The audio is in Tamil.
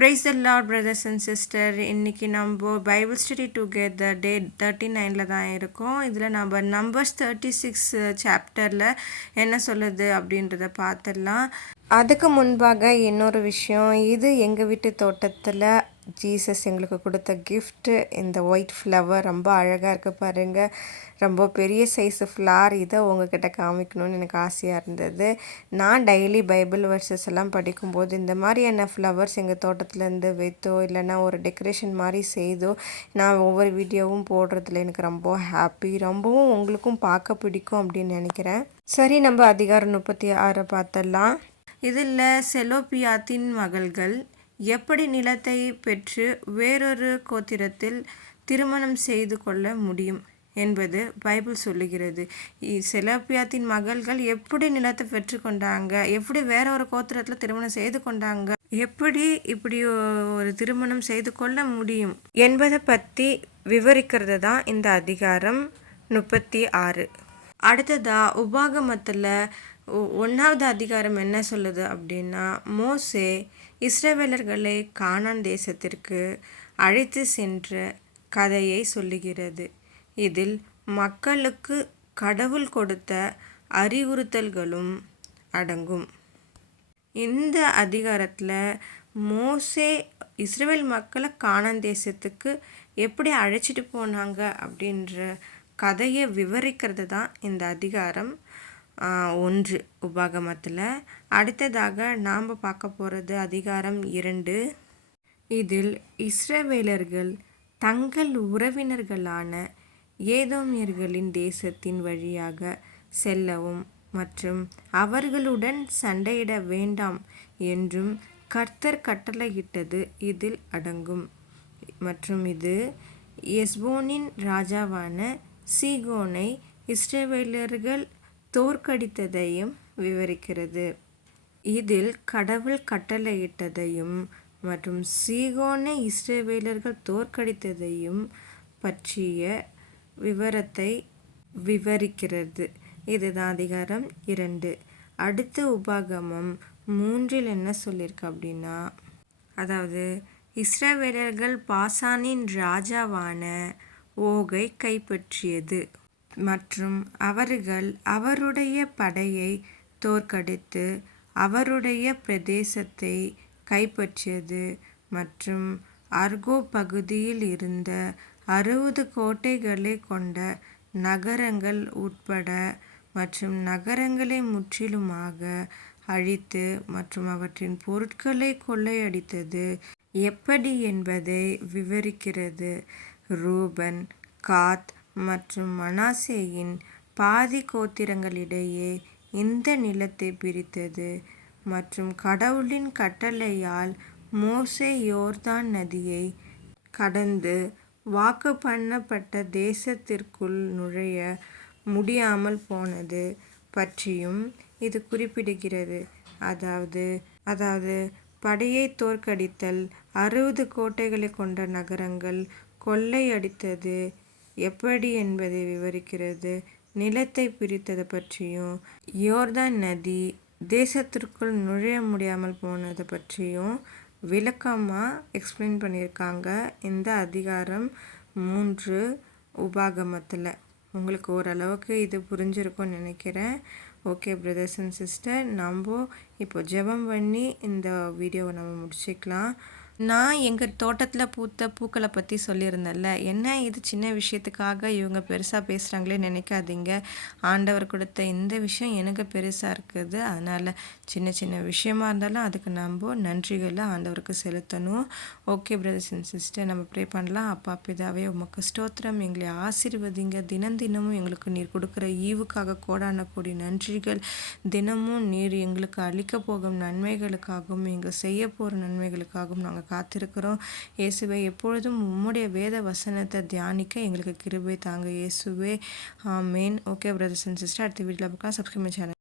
Praise the Lord, brothers and sisters. இன்னைக்கு நம்ம பைபிள் ஸ்டடி டுகெதர் டே 39ல் தான் இருக்கோம். இதில் நம்ம நம்பர்ஸ் 36 சாப்டரில் என்ன சொல்லுது அப்படின்றத பார்த்துடலாம். அதுக்கு முன்பாக இன்னொரு விஷயம், இது எங்கள் வீட்டு தோட்டத்தில் ஜீசஸ் எங்களுக்கு கொடுத்த கிஃப்ட்டு. இந்த ஒயிட் ஃப்ளவர் ரொம்ப அழகாக இருக்குது பாருங்கள். ரொம்ப பெரிய சைஸு ஃப்ளார். இதை உங்ககிட்ட காமிக்கணும்னு எனக்கு ஆசையாக இருந்தது. நான் டெய்லி பைபிள் வர்சஸ் எல்லாம் படிக்கும்போது இந்த மாதிரியான ஃப்ளவர்ஸ் எங்கள் தோட்டத்துலேருந்து வைத்தோ இல்லைன்னா ஒரு டெக்கரேஷன் மாதிரி செய்தோ நான் ஒவ்வொரு வீடியோவும் போடுறதுல எனக்கு ரொம்ப ஹாப்பி. ரொம்பவும் உங்களுக்கும் பார்க்க பிடிக்கும் அப்படின்னு நினைக்கிறேன். சரி, நம்ம அதிகாரம் 36 பார்த்துடலாம். இதில் செலோப்பியாத்தின் மகள்கள் எப்படி நிலத்தை பெற்று வேறொரு கோத்திரத்தில் திருமணம் செய்து கொள்ள முடியும் என்பது பைபிள் சொல்லுகிறது. செலோப்பியாத்தின் மகள்கள் எப்படி நிலத்தை பெற்று கொண்டாங்க, எப்படி வேற ஒரு கோத்திரத்தில் திருமணம் செய்து கொண்டாங்க, எப்படி இப்படி ஒரு திருமணம் செய்து கொள்ள முடியும் என்பதை பற்றி விவரிக்கிறது தான் இந்த அதிகாரம் 36. அடுத்ததா உபாகமத்தில் 1வது அதிகாரம் என்ன சொல்லுது அப்படின்னா, மோசே இஸ்ரவேலர்களை கானான் தேசத்திற்கு அழைத்து சென்ற கதையை சொல்லுகிறது. இதில் மக்களுக்கு கடவுள் கொடுத்த அறிவுறுத்தல்களும் அடங்கும். இந்த அதிகாரத்தில் மோசே இஸ்ரவேல் மக்களை கானான் தேசத்துக்கு எப்படி அழைச்சிட்டு போனாங்க அப்படின்ற கதையை விவரிக்கிறது தான் இந்த அதிகாரம் 1 உபாகமத்தில். அடுத்ததாக நாம் பார்க்க போகிறது அதிகாரம் 2. இதில் இஸ்ரவேலர்கள் தங்கள் உறவினர்களான ஏதோமியர்களின் தேசத்தின் வழியாக செல்லவும் மற்றும் அவர்களுடன் சண்டையிட வேண்டாம் என்றும் கர்த்தர் கட்டளையிட்டது இதில் அடங்கும். மற்றும் இது எஸ்போனின் ராஜாவான சீகோனை இஸ்ரவேலர்கள் தோற்கடித்ததையும் விவரிக்கிறது. இதில் கடவுள் கட்டளையிட்டதையும் மற்றும் சீகோனை இஸ்ரவேலர்கள் தோற்கடித்ததையும் பற்றிய விவரத்தை விவரிக்கிறது. இதுதான் அதிகாரம் 2. அடுத்த உபாகமம் 3 என்ன சொல்லியிருக்கு அப்படின்னா, அதாவது இஸ்ரவேலர்கள் பாசானின் ராஜாவான ஓகை கைப்பற்றியது மற்றும் அவர்கள் அவருடைய படையை தோற்கடித்து அவருடைய பிரதேசத்தை கைப்பற்றியது மற்றும் அர்கோ பகுதியில் இருந்த 60 கோட்டைகளை கொண்ட நகரங்கள் உட்பட மற்றும் நகரங்களை முற்றிலுமாக அழித்து மற்றும் அவற்றின் பொருட்களை கொள்ளையடித்தது எப்படி என்பதை விவரிக்கிறது. ரூபன், காத் மற்றும் மனாசேயின் பாதி கோத்திரங்களிடையே இந்த நிலத்தை பிரித்தது மற்றும் கடவுளின் கட்டளையால் மோசே யோர்தான் நதியை கடந்து வாக்கு பண்ணப்பட்ட தேசத்திற்குள் நுழைய முடியாமல் போனது பற்றியும் இது குறிப்பிடுகிறது. அதாவது படையை தோற்கடித்தல், 60 கோட்டைகளை கொண்ட நகரங்கள் கொள்ளையடித்தது எப்படி என்பதை விவரிக்கிறது. நிலத்தை பிரித்தது பற்றியும் யோர்தான் நதி தேசத்திற்குள் நுழைய முடியாமல் போனது பற்றியும் விளக்கமாக எக்ஸ்பிளைன் பண்ணியிருக்காங்க இந்த அதிகாரம் 3 உபாகமத்தில். உங்களுக்கு ஓரளவுக்கு இது புரிஞ்சிருக்கும்னு நினைக்கிறேன். ஓகே பிரதர்ஸ் அண்ட் சிஸ்டர், நம்ம இப்போ ஜெபம் பண்ணி இந்த வீடியோவை நம்ம முடிச்சுக்கலாம். நான் எங்கள் தோட்டத்தில் பூத்த பூக்களை பற்றி சொல்லியிருந்தேன்ல, என்ன இது சின்ன விஷயத்துக்காக இவங்க பெருசாக பேசுகிறாங்களே நினைக்காதீங்க. ஆண்டவர் கொடுத்த இந்த விஷயம் எனக்கு பெருசாக இருக்குது. அதனால் சின்ன சின்ன விஷயமா இருந்தாலும் அதுக்கு நம்ம நன்றிகளை ஆண்டவருக்கு செலுத்தணும். ஓகே பிரதர்ஸ் அண்ட் சிஸ்டர், நம்ம ப்ரே பண்ணலாம். அப்பா பிதாவே, உமக்கு ஸ்தோத்திரம். எங்களை ஆசீர்வதிங்க. தினமும் எங்களுக்கு நீர் கொடுக்குற ஈவுக்காக கோடான கோடி நன்றிகள். தினமும் நீர் எங்களுக்கு அளிக்க போகும் நன்மைகளுக்காகவும் எங்கள் செய்ய போகிற நன்மைகளுக்காகவும் நாங்கள் காத்திருக்கிறோம். இயேசுவே, எப்பொழுதும் உம்முடைய வேத வசனத்தை தியானிக்க எங்களுக்கு கிருபை தாங்க இயேசுவே. ஆமேன். ஓகே பிரதர்ஸ் அண்ட் சிஸ்டர், அடுத்த வீடியோவில் பார்க்கலாம். Subscribe channel.